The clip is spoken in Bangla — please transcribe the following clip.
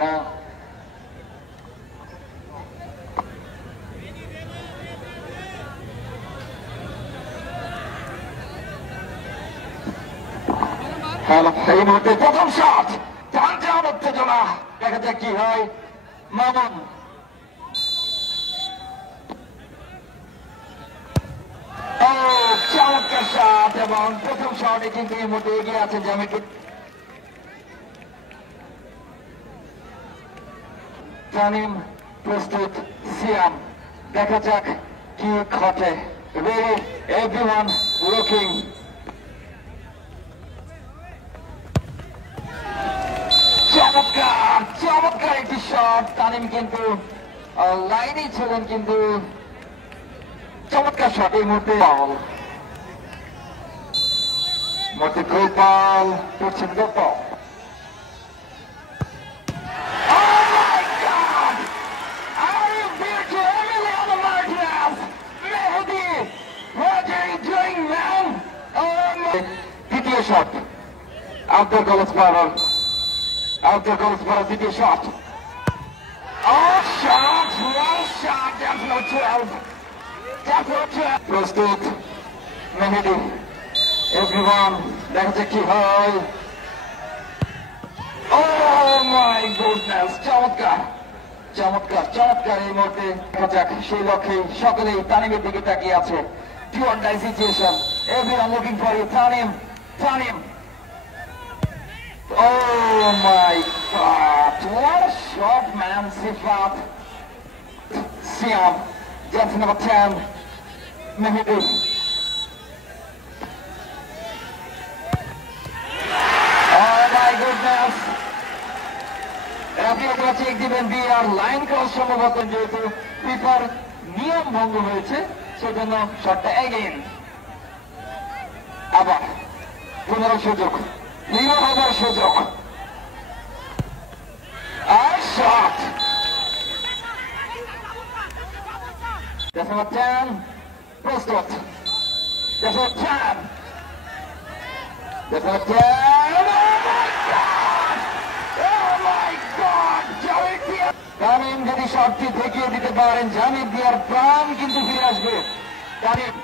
কিনা। এই মুহূর্তে প্রথম শট, টান উত্তেজনা, দেখা যাক কি হয়। মামুন চমৎকার শট এবং প্রথম শটে কিন্তু এই মুহূর্তে এগিয়ে আছে জ্যামিতি। তামিম প্রস্তুত, সিয়াম, দেখা যাক কি ঘটে। Ready, everyone looking. চমৎকার একটি শট। তামিম কিন্তু লাইনেই ছিলেন, কিন্তু চমৎকার শট। এই মুহূর্তে গোপাল করছেন গোপাল। দ্বিতীয় শট, আব্দুল কলেজ পাড়ার দ্বিতীয় শট। প্রস্তুত মেহেদি, এভরিওয়ান, দেখা যাক কি হয়। Oh my goodness, চমৎকার এই মুহূর্তে। দেখা যাক, সেই লক্ষ্যে সকলেই তানিমের দিকে তাকিয়ে আছে। Pure die situation, everyone looking for you. Tanim. Oh my God, what a shot, man. Sifat, Siam, jersey number 10, Mehdi. Oh my goodness. আপনি একটা চেক দিবেন, বিআর লাইন ক্রস সম্ভবত, যেহেতু ফিফার নিয়ম ভঙ্গ হয়েছে সেজন্য শটটা এগেইন। আবার সুযোগ, হবার সুযোগ। আর শট, প্রস্তুত, তামিম যদি শটটি দেখিয়ে দিতে পারেন, জামিদ দিয়ার প্রাণ কিন্তু ফিরে আসবে। তামিম